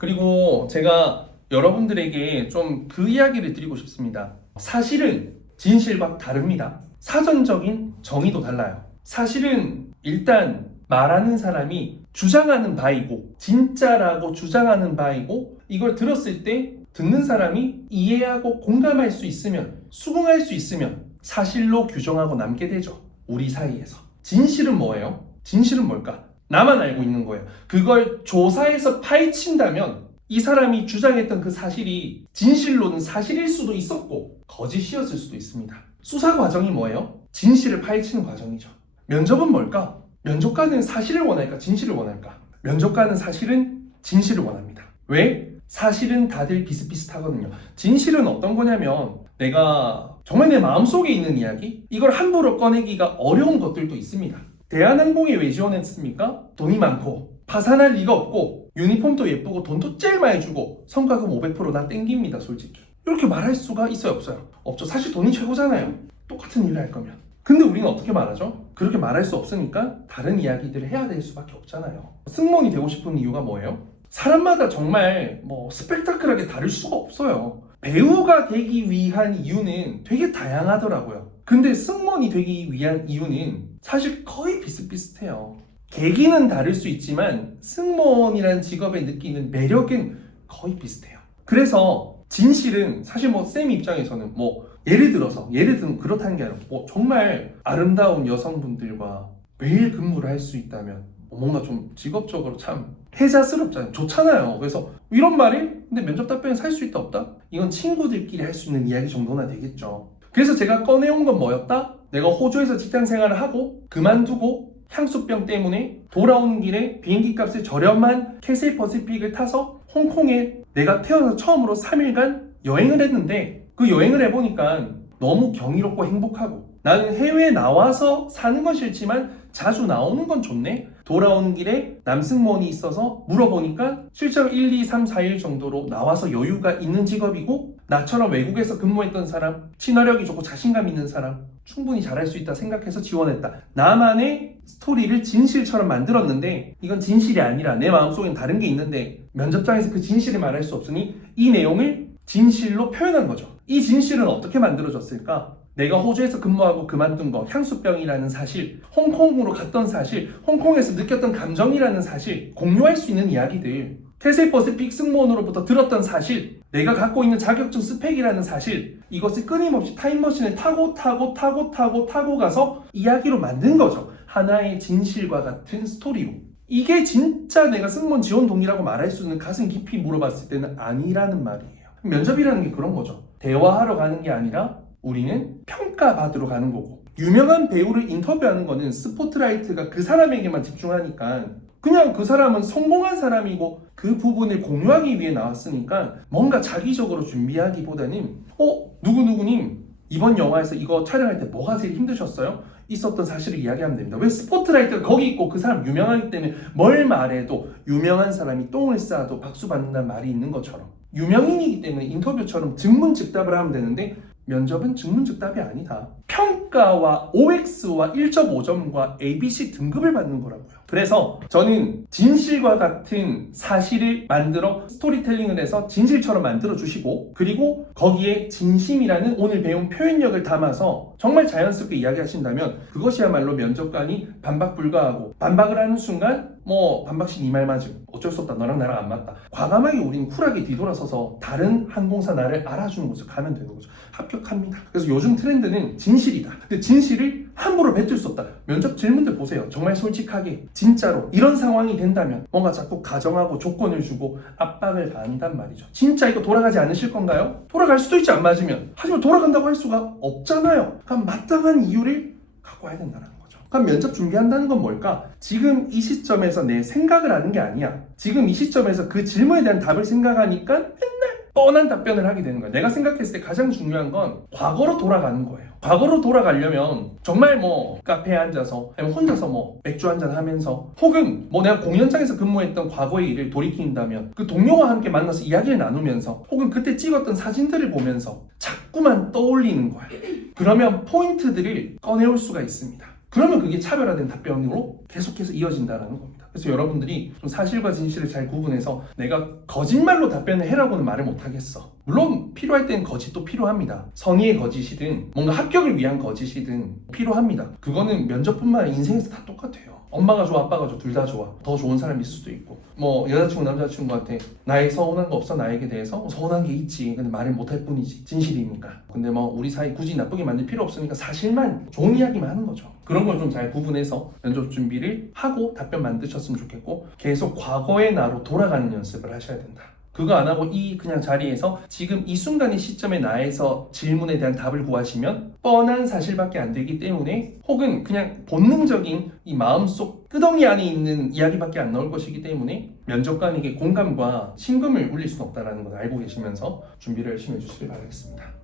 그리고 제가 여러분들에게 좀 그 이야기를 드리고 싶습니다. 사실은 진실과 다릅니다. 사전적인 정의도 달라요. 사실은 일단 말하는 사람이 주장하는 바이고 진짜라고 주장하는 바이고 이걸 들었을 때 듣는 사람이 이해하고 공감할 수 있으면 수긍할 수 있으면 사실로 규정하고 남게 되죠. 우리 사이에서. 진실은 뭐예요? 진실은 뭘까? 나만 알고 있는 거예요. 그걸 조사해서 파헤친다면 이 사람이 주장했던 그 사실이 진실로는 사실일 수도 있었고 거짓이었을 수도 있습니다. 수사 과정이 뭐예요? 진실을 파헤치는 과정이죠. 면접은 뭘까? 면접관은 사실을 원할까? 진실을 원할까? 면접관은 사실은 진실을 원합니다. 왜? 사실은 다들 비슷비슷하거든요. 진실은 어떤 거냐면 내가 정말 내 마음속에 있는 이야기? 이걸 함부로 꺼내기가 어려운 것들도 있습니다. 대한항공에 왜 지원했습니까? 돈이 많고 파산할 리가 없고 유니폼도 예쁘고 돈도 제일 많이 주고 성과금 500%나 땡깁니다. 솔직히 이렇게 말할 수가 있어요? 없어요? 없죠. 사실 돈이 최고잖아요. 똑같은 일을 할 거면. 근데 우리는 어떻게 말하죠? 그렇게 말할 수 없으니까 다른 이야기들을 해야 될 수밖에 없잖아요. 승무원이 되고 싶은 이유가 뭐예요? 사람마다 정말 스펙타클하게 다를 수가 없어요. 배우가 되기 위한 이유는 되게 다양하더라고요. 근데 승무원이 되기 위한 이유는 사실 거의 비슷비슷해요. 계기는 다를 수 있지만 승무원이라는 직업에 느끼는 매력은 거의 비슷해요. 그래서 진실은 사실 쌤 입장에서는 예를 들면 그렇다는 게 아니라 정말 아름다운 여성분들과 매일 근무를 할 수 있다면 뭔가 좀 직업적으로 참 혜자스럽잖아요. 좋잖아요. 그래서 이런 말이 근데 면접 답변에 살 수 있다 없다? 이건 친구들끼리 할 수 있는 이야기 정도나 되겠죠. 그래서 제가 꺼내온 건 뭐였다? 내가 호주에서 직장 생활을 하고 그만두고 향수병 때문에 돌아오는 길에 비행기 값이 저렴한 캐세이 퍼시픽을 타서 홍콩에 내가 태어나서 처음으로 3일간 여행을 했는데 그 여행을 해보니까 너무 경이롭고 행복하고 나는 해외에 나와서 사는 건 싫지만 자주 나오는 건 좋네. 돌아오는 길에 남승무원이 있어서 물어보니까 실제로 1, 2, 3, 4일 정도로 나와서 여유가 있는 직업이고 나처럼 외국에서 근무했던 사람, 친화력이 좋고 자신감 있는 사람 충분히 잘할 수 있다 생각해서 지원했다. 나만의 스토리를 진실처럼 만들었는데 이건 진실이 아니라 내 마음속엔 다른 게 있는데 면접장에서 그 진실을 말할 수 없으니 이 내용을 진실로 표현한 거죠. 이 진실은 어떻게 만들어졌을까? 내가 호주에서 근무하고 그만둔 거, 향수병이라는 사실, 홍콩으로 갔던 사실, 홍콩에서 느꼈던 감정이라는 사실, 공유할 수 있는 이야기들, 캐세이 퍼시픽 승무원으로부터 들었던 사실, 내가 갖고 있는 자격증 스펙이라는 사실, 이것을 끊임없이 타임머신을 타고 가서 이야기로 만든 거죠. 하나의 진실과 같은 스토리로. 이게 진짜 내가 승무원 지원 동기라고 말할 수 있는 가슴 깊이 물어봤을 때는 아니라는 말이에요. 면접이라는 게 그런 거죠. 대화하러 가는 게 아니라 우리는 평가받으러 가는 거고 유명한 배우를 인터뷰하는 거는 스포트라이트가 그 사람에게만 집중하니까 그냥 그 사람은 성공한 사람이고 그 부분을 공유하기 위해 나왔으니까 뭔가 자기적으로 준비하기보다는 누구누구님 이번 영화에서 이거 촬영할 때 뭐가 제일 힘드셨어요? 있었던 사실을 이야기하면 됩니다. 왜 스포트라이트가 거기 있고 그 사람 유명하기 때문에 뭘 말해도 유명한 사람이 똥을 싸도 박수 받는다는 말이 있는 것처럼 유명인이기 때문에 인터뷰처럼 즉문즉답을 하면 되는데 면접은 즉문즉답이 아니다. 평가와 OX와 1.5점과 ABC 등급을 받는 거라고요. 그래서 저는 진실과 같은 사실을 만들어 스토리텔링을 해서 진실처럼 만들어 주시고 그리고 거기에 진심이라는 오늘 배운 표현력을 담아서 정말 자연스럽게 이야기하신다면 그것이야말로 면접관이 반박 불가하고 반박을 하는 순간 반박신 이 말 맞음 어쩔 수 없다 너랑 나랑 안 맞다 과감하게 우리는 쿨하게 뒤돌아서서 다른 항공사 나를 알아주는 곳을 가면 되는 거죠. 합격합니다. 그래서 요즘 트렌드는 진실이다. 근데 진실을 함부로 뱉을 수 없다. 면접 질문들 보세요. 정말 솔직하게 진짜로 이런 상황이 된다면 뭔가 자꾸 가정하고 조건을 주고 압박을 가한단 말이죠. 진짜 이거 돌아가지 않으실 건가요? 돌아갈 수도 있지 안 맞으면. 하지만 돌아간다고 할 수가 없잖아요. 그럼 마땅한 이유를 갖고 와야 된다는 거죠. 그럼 면접 준비한다는 건 뭘까? 지금 이 시점에서 내 생각을 하는 게 아니야. 지금 이 시점에서 그 질문에 대한 답을 생각하니까 맨날 뻔한 답변을 하게 되는 거야. 내가 생각했을 때 가장 중요한 건 과거로 돌아가는 거예요. 과거로 돌아가려면 정말 카페에 앉아서 아니면 혼자서 맥주 한잔 하면서 혹은 내가 공연장에서 근무했던 과거의 일을 돌이킨다면 그 동료와 함께 만나서 이야기를 나누면서 혹은 그때 찍었던 사진들을 보면서 자꾸만 떠올리는 거야. 그러면 포인트들을 꺼내올 수가 있습니다. 그러면 그게 차별화된 답변으로 계속해서 이어진다는 겁니다. 그래서 여러분들이 좀 사실과 진실을 잘 구분해서 내가 거짓말로 답변을 해라고는 말을 못하겠어. 물론 필요할 땐 거짓도 필요합니다. 성의의 거짓이든 뭔가 합격을 위한 거짓이든 필요합니다. 그거는 면접뿐만 아니라 인생에서 다 똑같아요. 엄마가 좋아 아빠가 좋아 둘 다 좋아. 더 좋은 사람일 수도 있고 뭐 여자친구 남자친구한테 나의 서운한 거 없어? 나에게 대해서 서운한 게 있지. 근데 말을 못할 뿐이지. 진실이니까. 근데 뭐 우리 사이 굳이 나쁘게 만들 필요 없으니까 사실만 좋은 이야기만 하는 거죠. 그런 걸 좀 잘 구분해서 면접 준비를 하고 답변 만드셨으면 좋겠고 계속 과거의 나로 돌아가는 연습을 하셔야 된다. 그거 안 하고 이 그냥 자리에서 지금 이 순간의 시점에 나에서 질문에 대한 답을 구하시면 뻔한 사실밖에 안 되기 때문에 혹은 그냥 본능적인 이 마음속 끄덩이 안에 있는 이야기밖에 안 나올 것이기 때문에 면접관에게 공감과 심금을 울릴 수는 없다는 걸 알고 계시면서 준비를 열심히 해주시길 바라겠습니다.